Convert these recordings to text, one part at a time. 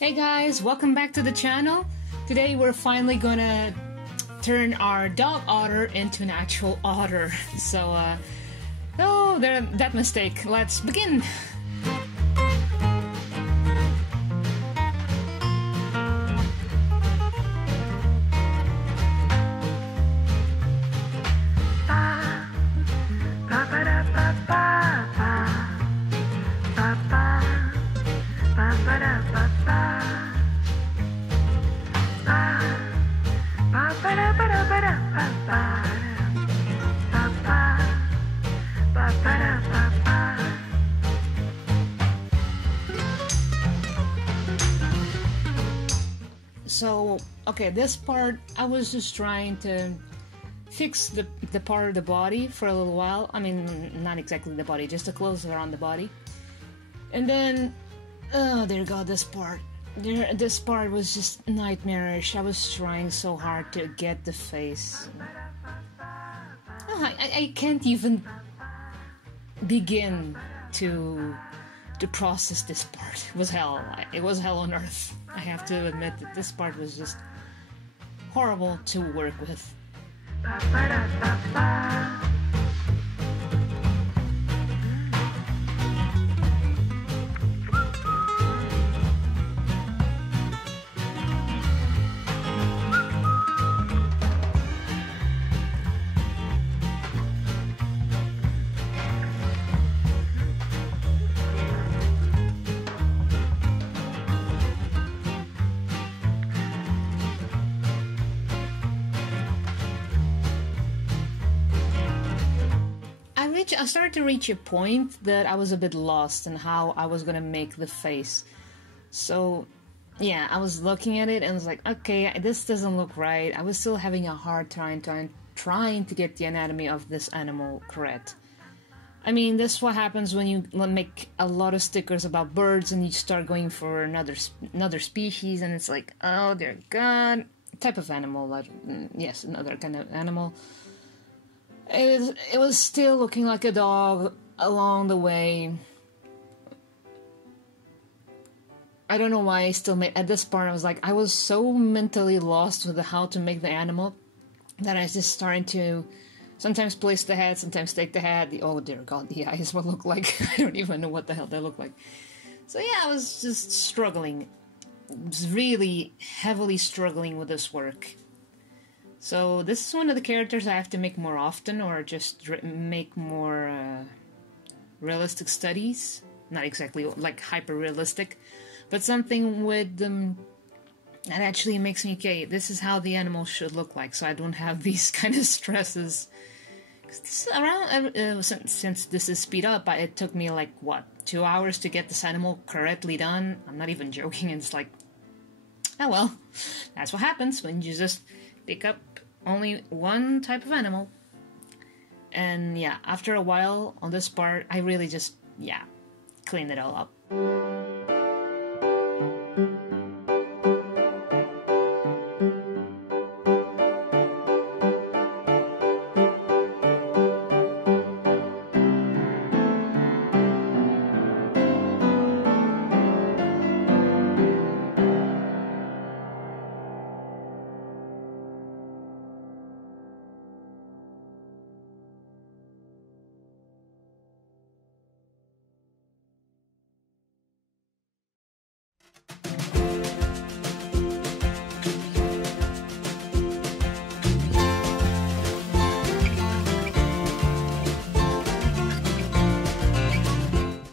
Hey guys, welcome back to the channel. Today we're finally gonna turn our dog otter into an actual otter. So, that mistake. Let's begin. So, okay, this part, I was just trying to fix the part of the body for a little while. I mean, not exactly the body, just the clothes around the body. And then, oh dear God, this part. This part was just nightmarish. I was trying so hard to get the face. Oh, I can't even begin to process this part. It was hell. It was hell on earth. I have to admit that this part was just horrible to work with. I started to reach a point that I was a bit lost in how I was gonna make the face. So, yeah, I was looking at it and was like, okay, this doesn't look right. I was still having a hard time trying to get the anatomy of this animal correct. I mean, this is what happens when you make a lot of stickers about birds and you start going for another species, and it's like, oh dear God, type of animal, like, yes, another kind of animal. It was still looking like a dog along the way. I don't know why I still made... At this part, I was so mentally lost with how to make the animal that I just started to sometimes place the head, sometimes take the head. Oh dear God, the eyes will look like... I don't even know what the hell they look like. So yeah, I was just struggling. Really heavily struggling with this work. So this is one of the characters I have to make more often, or just make more realistic studies. Not exactly like hyper-realistic, but something with that actually makes me, okay, this is how the animal should look like, so I don't have these kind of stresses. This around since this is speed up, it took me like, what, 2 hours to get this animal correctly done? I'm not even joking, it's like, oh well, that's what happens when you just pick up only one type of animal. And yeah, after a while on this part, I really just, yeah, cleaned it all up.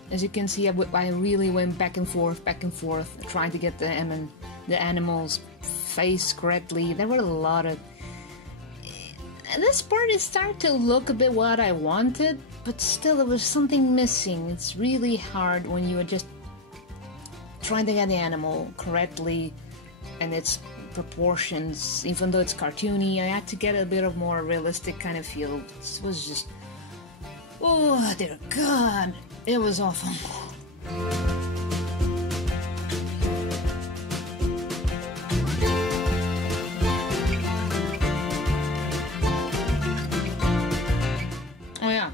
As you can see, I really went back and forth, trying to get the animal's face correctly. There were a lot of... This part is starting to look a bit what I wanted, but still there was something missing. It's really hard when you are just trying to get the animal correctly and its proportions. Even though it's cartoony, I had to get a bit of more realistic kind of feel. This was just... oh dear God, it was awful. Oh yeah,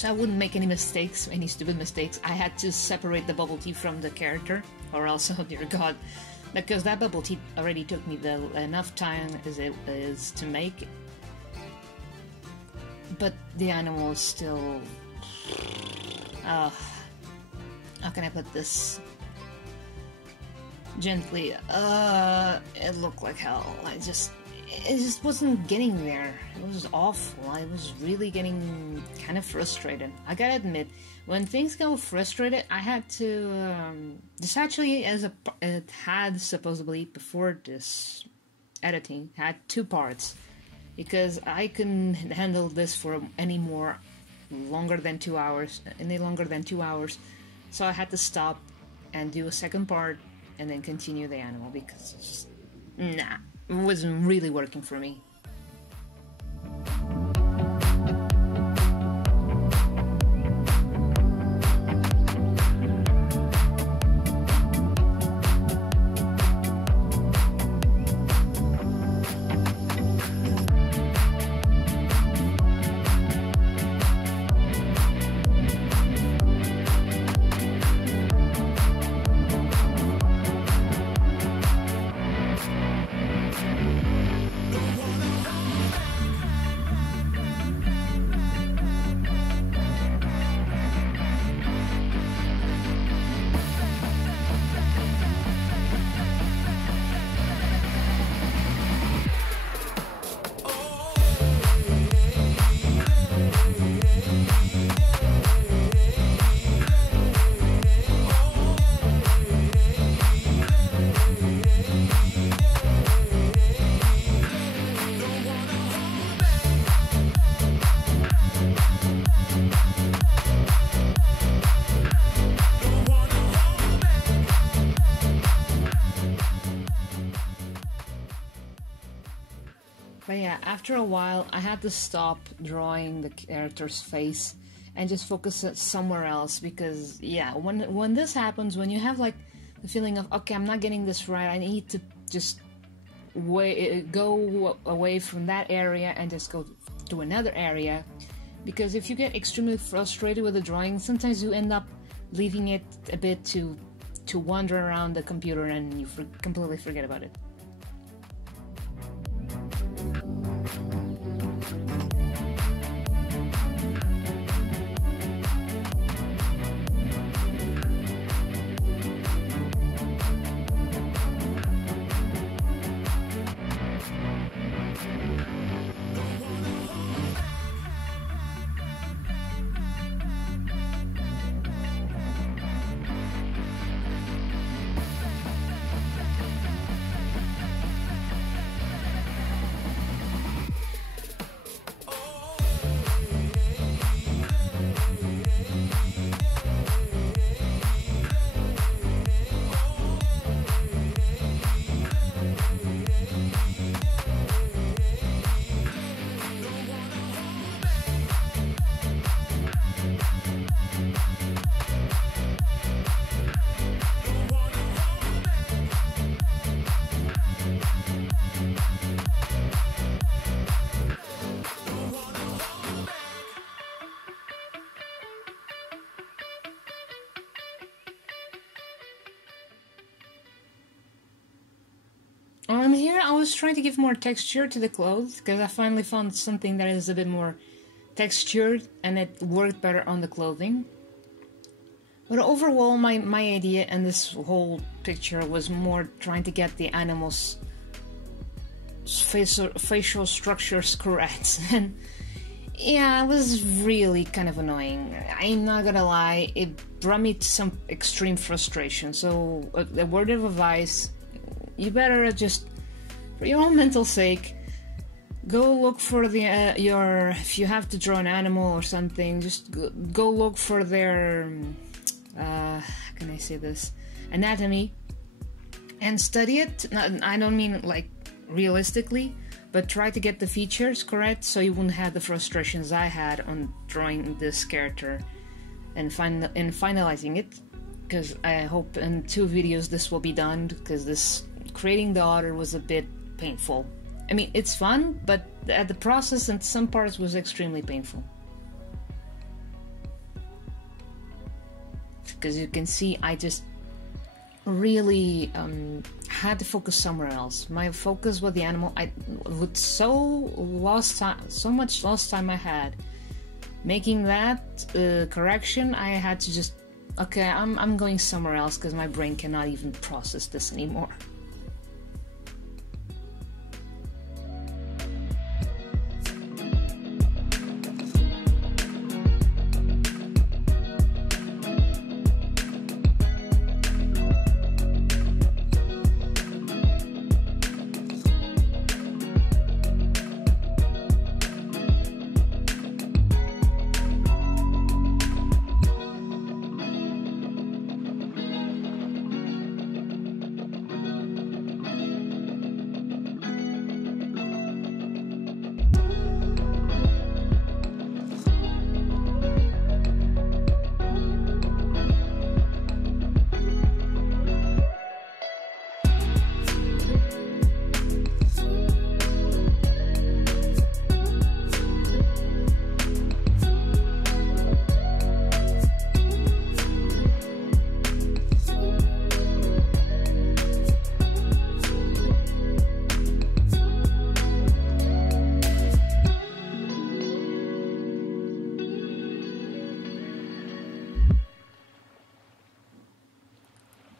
so I wouldn't make any mistakes, any stupid mistakes. I had to separate the bubble tea from the character, or else, oh dear God, because that bubble tea already took me enough time as it is to make. But the animal is still... how can I put this gently? It looked like hell. It just wasn't getting there. It was awful. I was really getting kind of frustrated. I gotta admit, when things go frustrated, I had to... this actually, it had supposedly, before this editing, had 2 parts. Because I couldn't handle this for any longer than 2 hours. So I had to stop and do a second part and then continue the animal, because it's just, nah, it wasn't really working for me. But yeah, after a while, I had to stop drawing the character's face and just focus it somewhere else, because yeah, when this happens, when you have like the feeling of, okay, I'm not getting this right, I need to just go away from that area and just go to another area, because if you get extremely frustrated with the drawing, sometimes you end up leaving it a bit to wander around the computer and you completely forget about it. Here I was trying to give more texture to the clothes, because I finally found something that is a bit more textured and it worked better on the clothing. But overall, my idea and this whole picture was more trying to get the animals' facial structures correct. And yeah, it was really kind of annoying. I'm not gonna lie, it brought me to some extreme frustration. So a word of advice, you better just, for your own mental sake, go look for the if you have to draw an animal or something, just go look for their how can I say this, anatomy, and study it. I don't mean like realistically, but try to get the features correct so you wouldn't have the frustrations I had on drawing this character and finalizing it. Because I hope in 2 videos this will be done, because this creating the otter was a bit painful. I mean, it's fun, but the process in some parts was extremely painful. because you can see I just really had to focus somewhere else. My focus with the animal, with so much lost time I had making that correction, I had to just, okay, I'm going somewhere else because my brain cannot even process this anymore.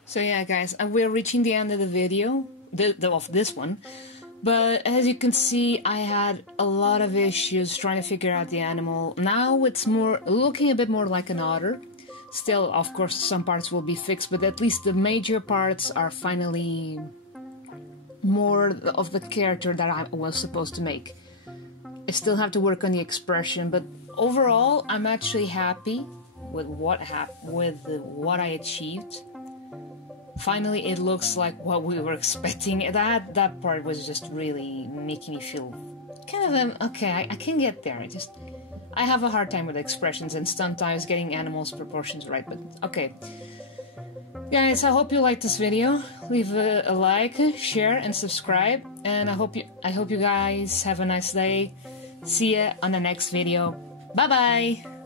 So yeah, guys, we're reaching the end of the video, of this one. But as you can see, I had a lot of issues trying to figure out the animal. Now it's looking a bit more like an otter. Still, of course, some parts will be fixed, but at least the major parts are finally more of the character that I was supposed to make. I still have to work on the expression, but overall, I'm actually happy with what I achieved. Finally, it looks like what we were expecting. That part was just really making me feel kind of okay. I can get there. I have a hard time with expressions and sometimes getting animals' proportions right. But okay, guys, I hope you liked this video. Leave a like, share, and subscribe. And I hope you guys have a nice day. See ya on the next video. Bye bye.